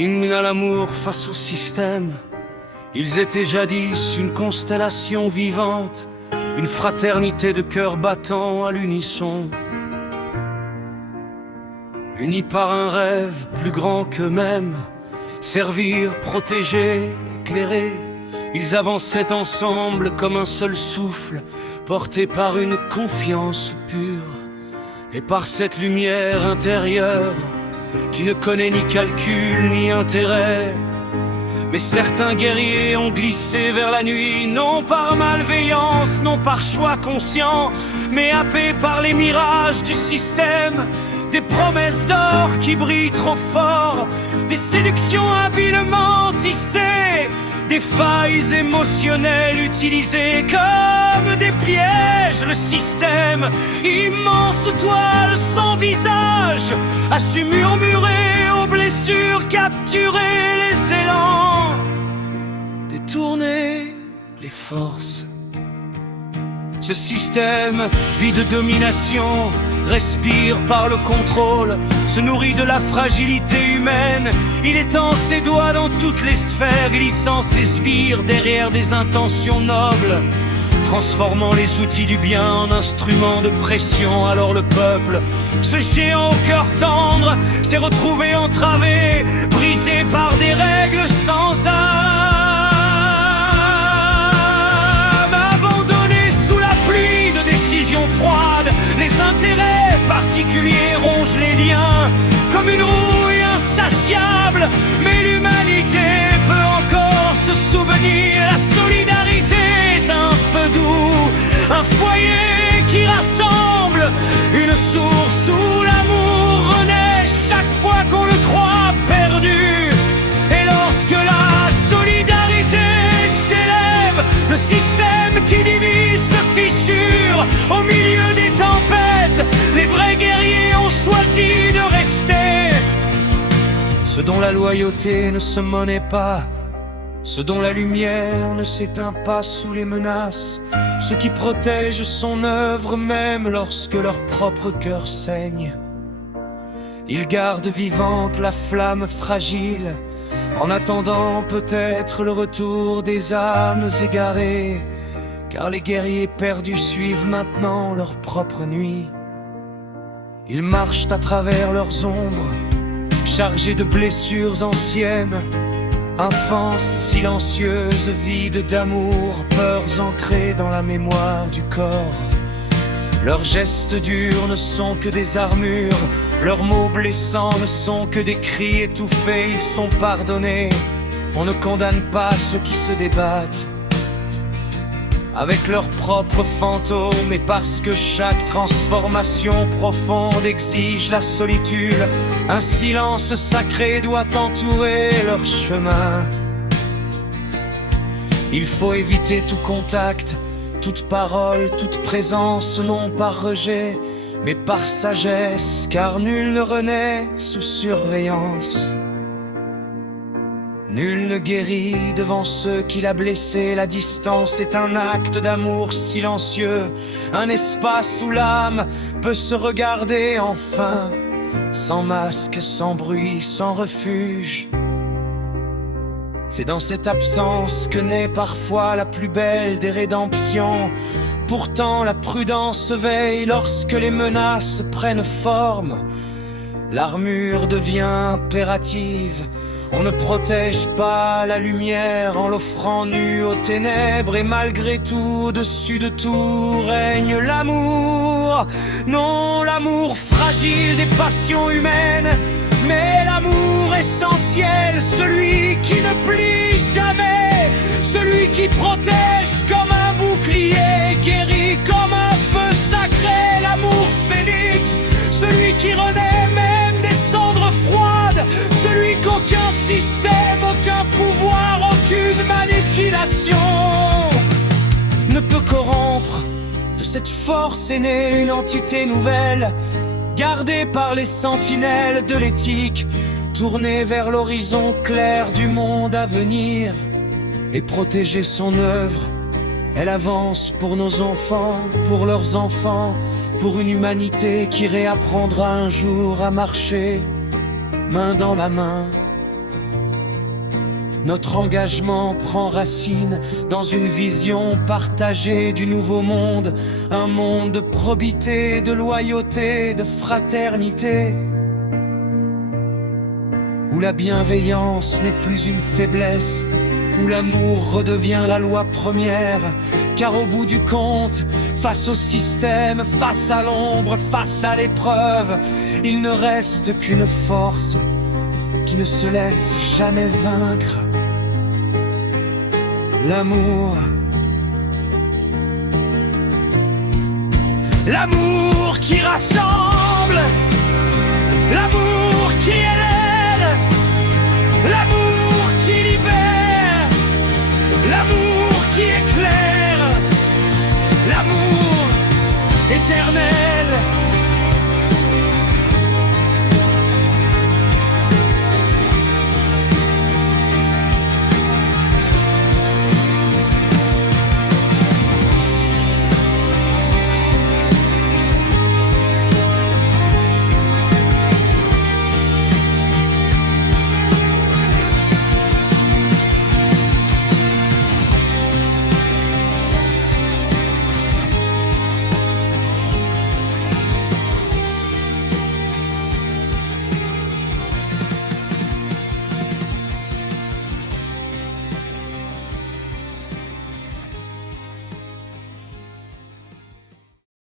Hymne à l'amour face au système. Ils étaient jadis une constellation vivante, une fraternité de cœurs battant à l'unisson. Unis par un rêve plus grand qu'eux-mêmes, servir, protéger, éclairer. Ils avançaient ensemble comme un seul souffle, portés par une confiance pure. Et par cette lumière intérieure qui ne connaît ni calcul ni intérêt. Mais certains guerriers ont glissé vers la nuit, non par malveillance, non par choix conscient, mais happés par les mirages du système, des promesses d'or qui brillent trop fort, des séductions habilement tissées, des failles émotionnelles utilisées comme des pièges. Le système, immense toile sans visage, a su murmurer aux blessures, capturer les élans, détourner les forces. Ce système, vie de domination, respire par le contrôle, se nourrit de la fragilité humaine. Il étend ses doigts dans toutes les sphères, glissant ses sbires derrière des intentions nobles, transformant les outils du bien en instruments de pression. Alors le peuple, ce géant au cœur tendre, s'est retrouvé entravé, brisé par des règles sans âme. Abandonné sous la pluie de décisions froides, les intérêts particuliers rongent les liens comme une rouille insatiable. Mais l'humanité peut encore se souvenir. La solidarité est un feu doux, un foyer qui rassemble, une source où l'amour renaît chaque fois qu'on le croit perdu. Et lorsque la solidarité s'élève, le système qui divise se fissure. Au milieu des tempêtes, les vrais guerriers ont choisi de rester. Ceux dont la loyauté ne se monnaie pas, ceux dont la lumière ne s'éteint pas sous les menaces, ceux qui protègent son œuvre même lorsque leur propre cœur saigne. Ils gardent vivante la flamme fragile, en attendant peut-être le retour des âmes égarées, car les guerriers perdus suivent maintenant leur propre nuit. Ils marchent à travers leurs ombres, chargés de blessures anciennes, enfants silencieuses, vides d'amour, peurs ancrées dans la mémoire du corps. Leurs gestes durs ne sont que des armures, leurs mots blessants ne sont que des cris étouffés. Ils sont pardonnés, on ne condamne pas ceux qui se débattent avec leurs propres fantômes. Et parce que chaque transformation profonde exige la solitude, un silence sacré doit entourer leur chemin. Il faut éviter tout contact, toute parole, toute présence, non par rejet, mais par sagesse, car nul ne renaît sous surveillance. Nul ne guérit devant ceux qu'il a blessés. La distance est un acte d'amour silencieux, un espace où l'âme peut se regarder enfin, sans masque, sans bruit, sans refuge. C'est dans cette absence que naît parfois la plus belle des rédemptions. Pourtant la prudence veille lorsque les menaces prennent forme. L'armure devient impérative. On ne protège pas la lumière en l'offrant nue aux ténèbres. Et malgré tout, au-dessus de tout règne l'amour. Non, l'amour fragile des passions humaines, mais l'amour essentiel, celui qui ne plie jamais, celui qui protège comme un bouclier, guérit comme un feu sacré. L'amour phénix, celui qui renaît même des cendres froides, celui qu'aucun système, aucun pouvoir, aucune manipulation ne peut corrompre. De cette force est née une entité nouvelle, gardée par les sentinelles de l'éthique, tournée vers l'horizon clair du monde à venir. Et protéger son œuvre, elle avance pour nos enfants, pour leurs enfants, pour une humanité qui réapprendra un jour à marcher main dans la main. Notre engagement prend racine dans une vision partagée du nouveau monde, un monde de probité, de loyauté, de fraternité, où la bienveillance n'est plus une faiblesse, où l'amour redevient la loi première, car au bout du compte, face au système, face à l'ombre, face à l'épreuve, il ne reste qu'une force qui ne se laisse jamais vaincre. L'amour. L'amour qui rassemble, l'amour qui élève, l'amour qui libère, l'amour qui éclaire, l'amour éternel.